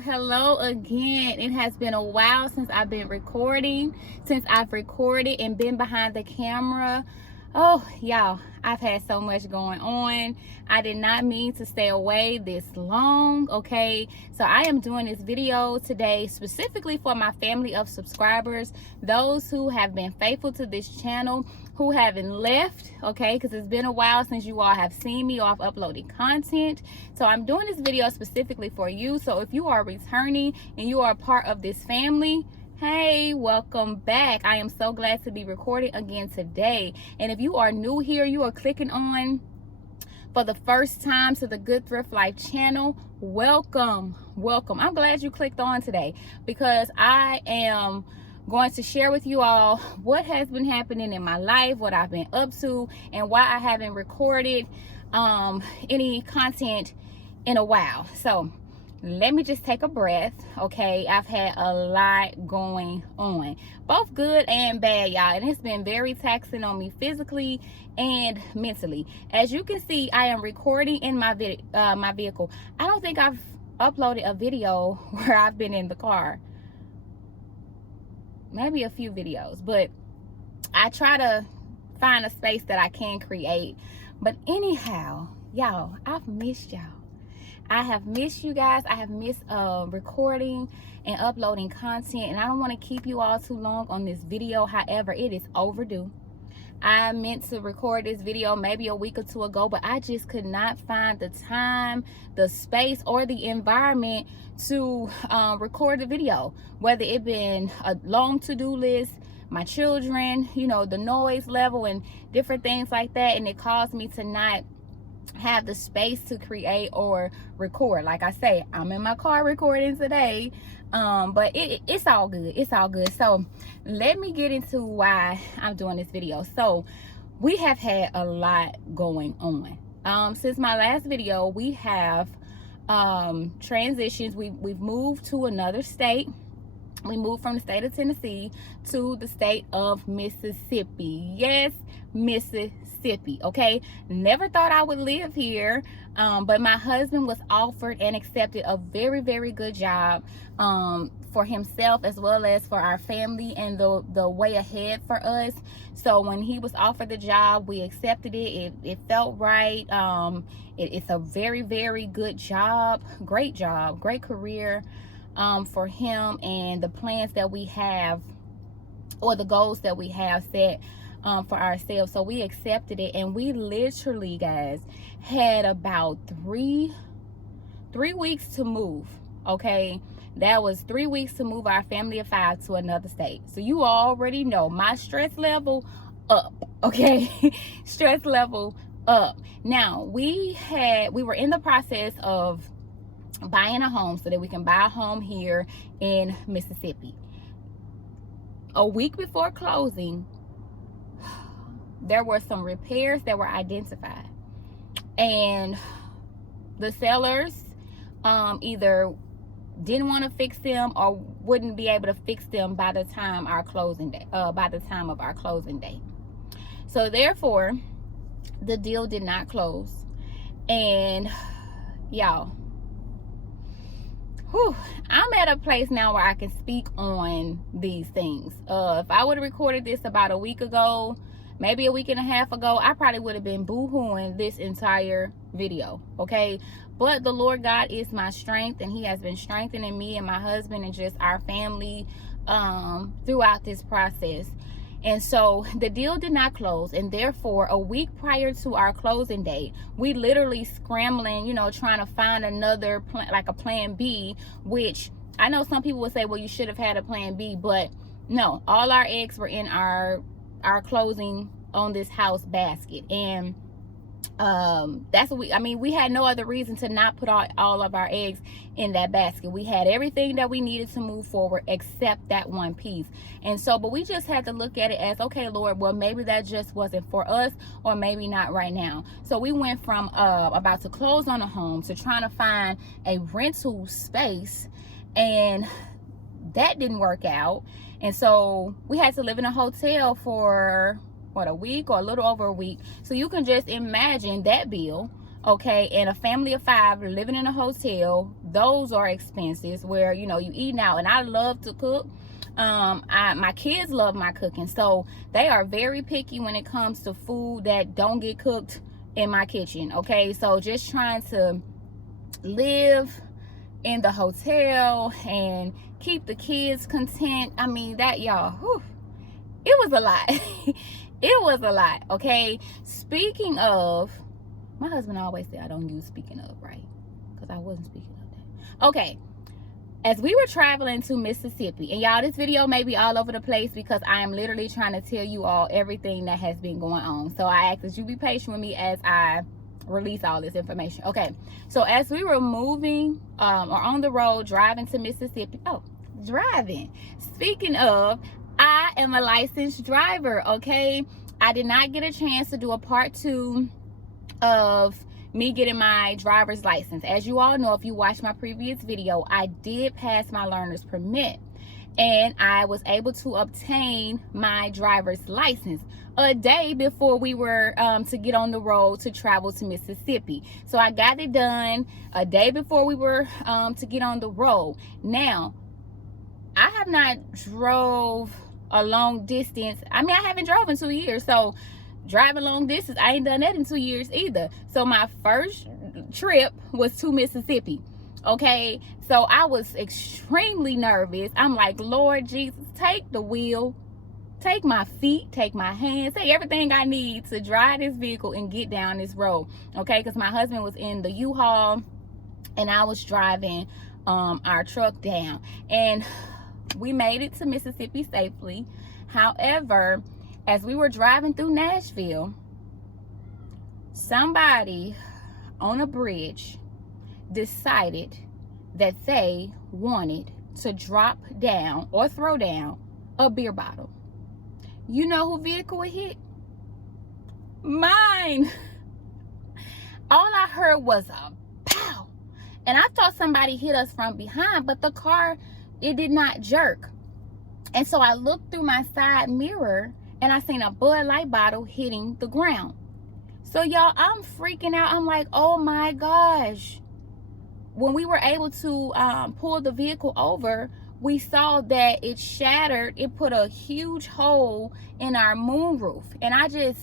Hello again. It has been a while since I've been recording, since I've recorded and been behind the camera. Oh, y'all, I've had so much going on. I did not mean to stay away this long, okay? So I am doing this video today specifically for my family of subscribers, those who have been faithful to this channel, who haven't left, okay? Because it's been a while since you all have seen me off uploading content. So I'm doing this video specifically for you. So if you are returning and you are a part of this family, hey, welcome back. I am so glad to be recording again today. And if you are new here, you are clicking on for the first time to the Good Thrift Life channel, welcome. I'm glad you clicked on today because I am going to share with you all what has been happening in my life, what I've been up to, and why I haven't recorded any content in a while. So let me just take a breath, okay? I've had a lot going on, both good and bad, y'all, and it's been very taxing on me physically and mentally. As you can see, I am recording in my vehicle. I don't think I've uploaded a video where I've been in the car. Maybe a few videos, but I try to find a space that I can create. But anyhow, y'all, I've missed y'all. I have missed you guys. I have missed recording and uploading content, and I don't want to keep you all too long on this video. However, it is overdue. I meant to record this video maybe a week or two ago, but I just could not find the time, the space, or the environment to record the video. Whether it been a long to-do list, my children, you know, the noise level and different things like that, and it caused me to not have the space to create or record. Like I say, I'm in my car recording today, but it's all good. So let me get into why I'm doing this video. So we have had a lot going on since my last video. We have transitions. We've moved to another state. We moved from the state of Tennessee to the state of Mississippi. Yes, Mississippi, okay? Never thought I would live here, but my husband was offered and accepted a very, very good job for himself as well as for our family and the way ahead for us. So when he was offered the job, we accepted it. It felt right. It's a very, very good job, great career for him, and the plans that we have or the goals that we have set for ourselves. So we accepted it, and we literally, guys, had about three weeks to move, okay? That was 3 weeks to move our family of 5 to another state. So you already know my stress level up, okay? Stress level up. Now we were in the process of buying a home so that we can buy a home here in Mississippi. A week before closing, there were some repairs that were identified, and the sellers either didn't want to fix them or wouldn't be able to fix them by the time our closing day, by the time of our closing date. So therefore, the deal did not close, and y'all, I'm at a place now where I can speak on these things. If I would have recorded this about a week ago, maybe a week and a half ago, I probably would have been boo-hooing this entire video, okay? But the Lord God is my strength, and he has been strengthening me and my husband and just our family throughout this process. And so the deal did not close, and therefore a week prior to our closing date, we literally scrambling, you know, trying to find another plan, like a plan B, which I know some people would say, well, you should have had a plan B, but no, all our eggs were in our closing on this house basket. And that's what we had no other reason to not put all of our eggs in that basket. We had everything that we needed to move forward except that one piece. And so, but we just had to look at it as, okay, Lord, well, maybe that just wasn't for us, or maybe not right now. So we went from about to close on a home to trying to find a rental space, and that didn't work out. And so we had to live in a hotel for a week or a little over a week. So you can just imagine that bill, okay, and a family of 5 living in a hotel, those are expenses where, you know, you eating out. And I love to cook. My kids love my cooking, so they are very picky when it comes to food that don't get cooked in my kitchen. Okay, so just trying to live in the hotel and keep the kids content. I mean, that, y'all, whew, it was a lot. It was a lot. Okay, speaking of, my husband always said I don't use speaking of, right? Because I wasn't speaking of that. Okay, as we were traveling to Mississippi, and y'all, this video may be all over the place because I am literally trying to tell you all everything that has been going on. So I ask that you be patient with me as I release all this information. Okay, so as we were moving or on the road driving to Mississippi, driving, speaking of, I am a licensed driver. Okay, I did not get a chance to do a part 2 of me getting my driver's license. As you all know, if you watched my previous video, I did pass my learner's permit and I was able to obtain my driver's license a day before we were to get on the road to travel to Mississippi. So I got it done a day before we were to get on the road. Now, I have not drove a long distance. I mean, I haven't drove in 2 years, so driving long distance, I ain't done that in 2 years either. So my first trip was to Mississippi. Okay, so I was extremely nervous. I'm like, Lord Jesus, take the wheel, take my feet, take my hands, take everything I need to drive this vehicle and get down this road. Okay, because my husband was in the U-Haul and I was driving our truck down, and we made it to Mississippi safely. However, as we were driving through Nashville, somebody on a bridge decided that they wanted to drop down or throw down a beer bottle. You know who vehicle it hit? Mine. All I heard was a pow. And I thought somebody hit us from behind, but the car, it did not jerk. And so I looked through my side mirror and I seen a Bud Light bottle hitting the ground. So y'all, I'm freaking out. I'm like, oh my gosh. When we were able to pull the vehicle over, we saw that it shattered. It put a huge hole in our moonroof. And I just,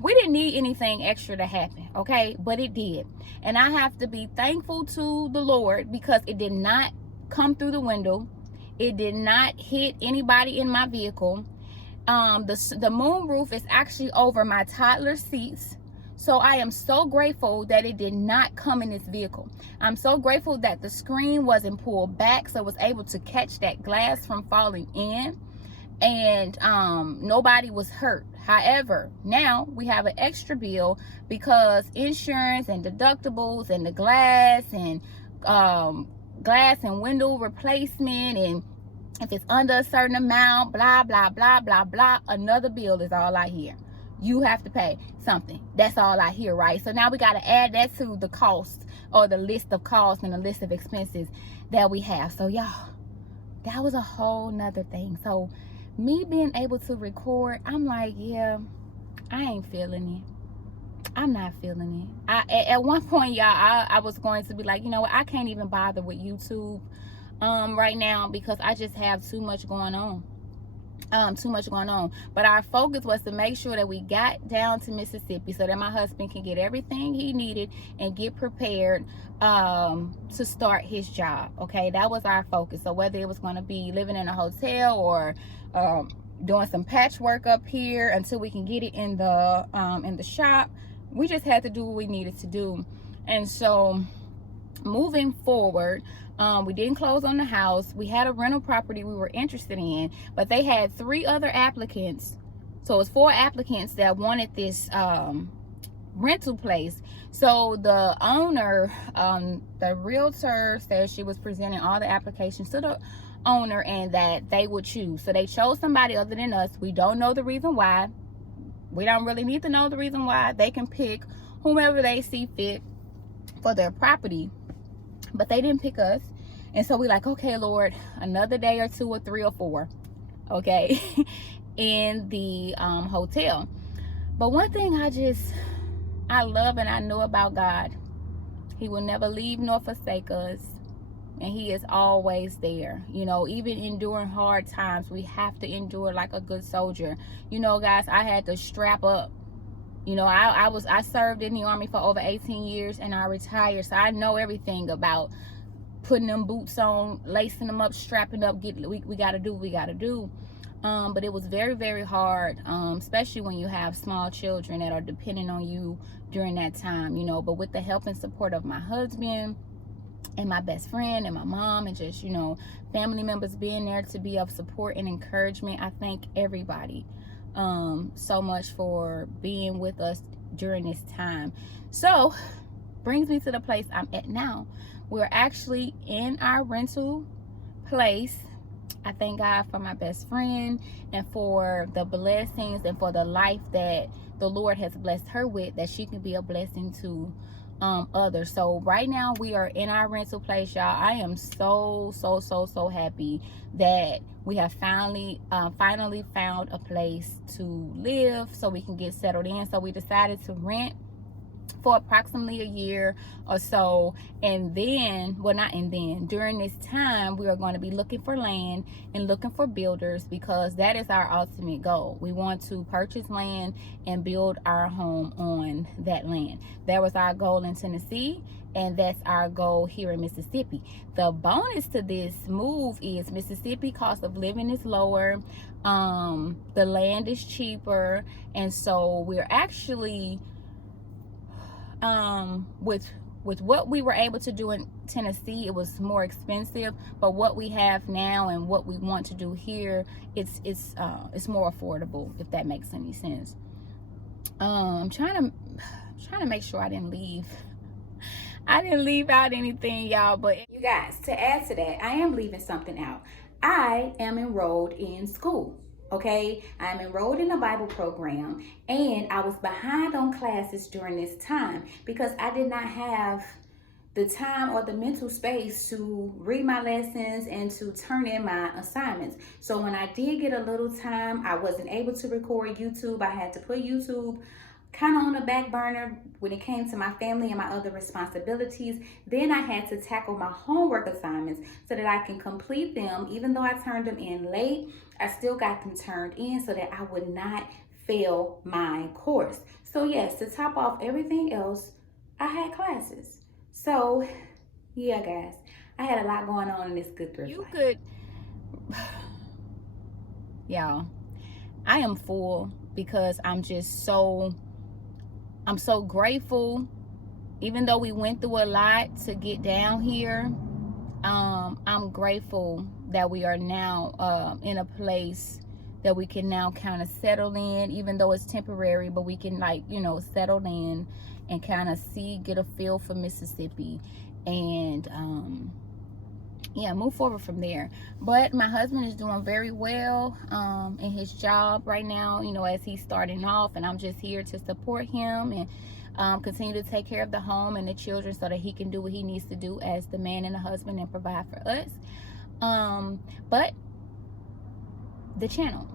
we didn't need anything extra to happen, okay? But it did. And I have to be thankful to the Lord because it did not come through the window. It did not hit anybody in my vehicle. The moonroof is actually over my toddler seats. So I am so grateful that it did not come in this vehicle. I'm so grateful that the screen wasn't pulled back, so it was able to catch that glass from falling in, and nobody was hurt. However, now we have an extra bill because insurance and deductibles and the glass and window replacement, and if it's under a certain amount, blah, blah, blah, blah, blah, another bill is all I hear. You have to pay something. That's all I hear, right? So now we got to add that to the cost or the list of costs and the list of expenses that we have. So y'all, that was a whole nother thing. So me being able to record, I'm like, yeah, I ain't feeling it. I'm not feeling it. At one point, y'all, I was going to be like, you know what, I can't even bother with YouTube right now because I just have too much going on. But our focus was to make sure that we got down to Mississippi so that my husband can get everything he needed and get prepared to start his job. Okay, that was our focus. So whether it was going to be living in a hotel or doing some patchwork up here until we can get it in the shop, we just had to do what we needed to do. And so moving forward, we didn't close on the house. We had a rental property we were interested in, but they had 3 other applicants. So it was 4 applicants that wanted this rental place. So the owner, the realtor, said she was presenting all the applications to the owner and that they would choose. So they chose somebody other than us. We don't know the reason why. We don't really need to know the reason why. They can pick whomever they see fit for their property, but they didn't pick us. And so we're like, okay, Lord, another day or 2 or 3 or 4, okay, in the hotel. But one thing I love and I know about God, He will never leave nor forsake us. And He is always there. You know, even enduring hard times, we have to endure like a good soldier. You know, guys, I had to strap up. You know, I served in the Army for over 18 years and I retired. So I know everything about putting them boots on, lacing them up, strapping up, we got to do what we got to do. But it was very, very hard, especially when you have small children that are depending on you during that time, you know. But with the help and support of my husband and my best friend and my mom and just, you know, family members being there to be of support and encouragement, I thank everybody so much for being with us during this time. So brings me to the place I'm at now. We're actually in our rental place. I thank God for my best friend and for the blessings and for the life that the Lord has blessed her with, that she can be a blessing to others. So right now we are in our rental place, y'all. I am so happy that we have finally found a place to live so we can get settled in. So we decided to rent for approximately a year or so, and then, well, not and then, during this time we are going to be looking for land and looking for builders, because that is our ultimate goal. We want to purchase land and build our home on that land. That was our goal in Tennessee, and that's our goal here in Mississippi. The bonus to this move is Mississippi cost of living is lower, the land is cheaper, and so we're actually with what we were able to do in Tennessee, it was more expensive, but what we have now and what we want to do here, it's more affordable, if that makes any sense. I'm trying to make sure I didn't leave out anything, y'all. But you guys, to add to that, I am leaving something out. I am enrolled in school. Okay, I'm enrolled in a Bible program, and I was behind on classes during this time because I did not have the time or the mental space to read my lessons and to turn in my assignments. So when I did get a little time, I wasn't able to record YouTube. I had to put YouTube kind of on the back burner when it came to my family and my other responsibilities. Then I had to tackle my homework assignments so that I can complete them. Even though I turned them in late, I still got them turned in so that I would not fail my course. So yes, to top off everything else, I had classes. So yeah, guys, I had a lot going on in this Good Thrift Life. Y'all, I am full because I'm so grateful. Even though we went through a lot to get down here, I'm grateful that we are now in a place that we can now kind of settle in, even though it's temporary, but we can, like, you know, settle in and kind of get a feel for Mississippi, and yeah, move forward from there. But my husband is doing very well in his job right now, you know, as he's starting off, and I'm just here to support him and continue to take care of the home and the children so that he can do what he needs to do as the man and the husband and provide for us. But the channel.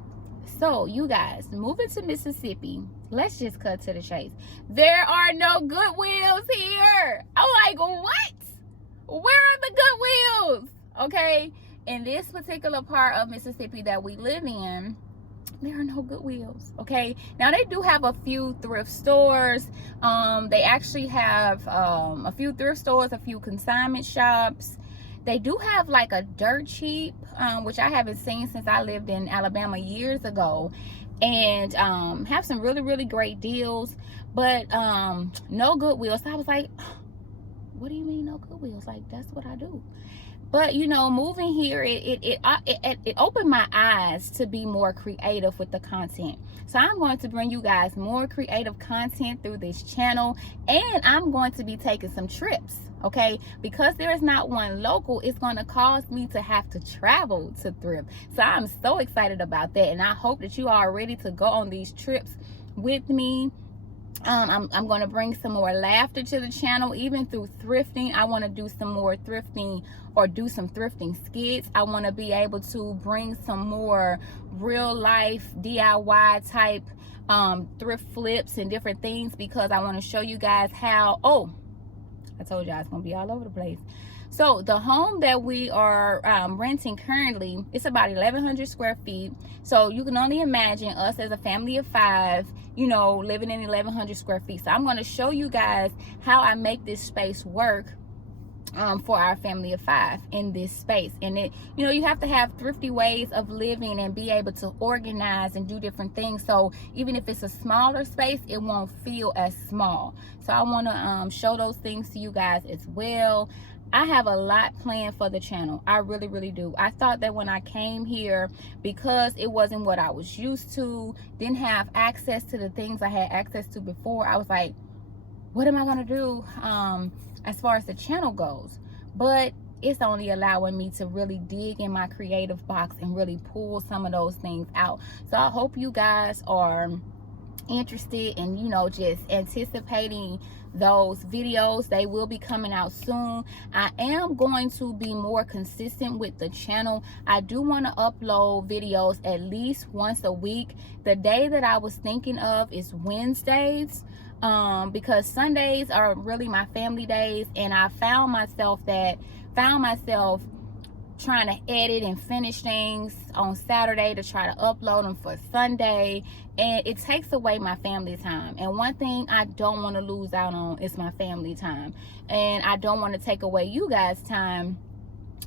So you guys, moving to Mississippi, let's just cut to the chase. There are no Goodwills here. I'm like, what? Where are the Goodwills? Okay, in this particular part of Mississippi that we live in, there are no Goodwills. Okay, now they do have a few thrift stores. They actually have a few thrift stores, a few consignment shops. They do have like a dirt cheap, which I haven't seen since I lived in Alabama years ago, and have some really great deals, but no Goodwills. So I was like, what do you mean no Goodwills? Like, that's what I do. But you know, moving here, it opened my eyes to be more creative with the content. So I'm going to bring you guys more creative content through this channel, and I'm going to be taking some trips, okay? Because there is not one local, it's going to cause me to have to travel to thrift. So I'm so excited about that, and I hope that you are ready to go on these trips with me. I'm going to bring some more laughter to the channel, even through thrifting. I want to do some more thrifting, or do some thrifting skits. I want to be able to bring some more real life DIY type thrift flips and different things, because I want to show you guys how. Oh, I told y'all it's gonna be all over the place. So the home that we are renting currently, it's about 1,100 square feet. So you can only imagine us as a family of 5, you know, living in 1,100 square feet. So I'm going to show you guys how I make this space work for our family of 5 in this space. And it, you know, you have to have thrifty ways of living and be able to organize and do different things. So even if it's a smaller space, it won't feel as small. So I want to show those things to you guys as well. I have a lot planned for the channel. I really, really do. I thought that when I came here, because it wasn't what I was used to, didn't have access to the things I had access to before, I was like, what am I going to do as far as the channel goes? But it's only allowing me to really dig in my creative box and really pull some of those things out. So I hope you guys are interested in, you know, just anticipating those videos. They will be coming out soon. I am going to be more consistent with the channel. I do want to upload videos at least once a week. The day that I was thinking of is Wednesdays, because Sundays are really my family days, and I found myself trying to edit and finish things on Saturday to try to upload them for Sunday, and it takes away my family time. And one thing I don't want to lose out on is my family time, and I don't want to take away you guys' time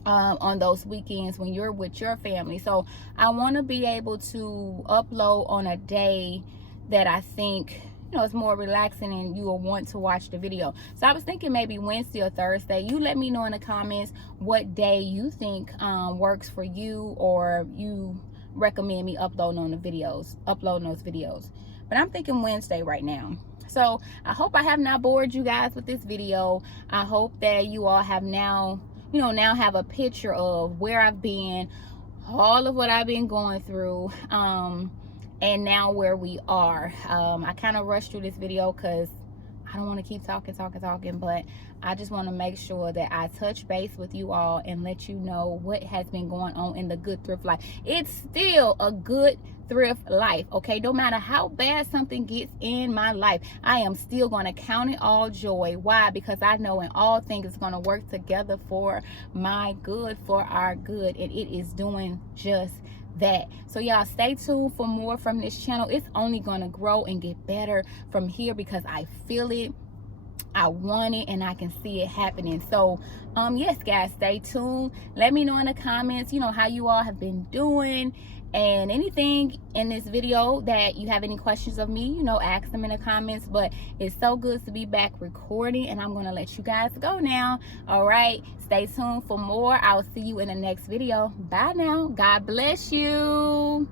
on those weekends when you're with your family. So I want to be able to upload on a day that I think, you know, it's more relaxing and you will want to watch the video. So I was thinking maybe Wednesday or Thursday. You let me know in the comments what day you think works for you, or you recommend me uploading those videos. But I'm thinking Wednesday right now. So I hope I have not bored you guys with this video. I hope that you all have now, you know, now have a picture of where I've been, all of what I've been going through, and now where we are. I kind of rushed through this video because I don't want to keep talking, but I just want to make sure that I touch base with you all and let you know what has been going on in the Good Thrift Life. It's still a good thrift life, okay? No matter how bad something gets in my life, I am still going to count it all joy. Why? Because I know in all things it's going to work together for my good, for our good, and it is doing just that. So y'all stay tuned for more from this channel. It's only going to grow and get better from here because I feel it, I want it, and I can see it happening. So yes guys, stay tuned. Let me know in the comments, you know, how you all have been doing, and anything in this video that you have any questions of me, you know, ask them in the comments. But it's so good to be back recording, and I'm gonna let you guys go now. All right, stay tuned for more. I'll see you in the next video. Bye now. God bless you.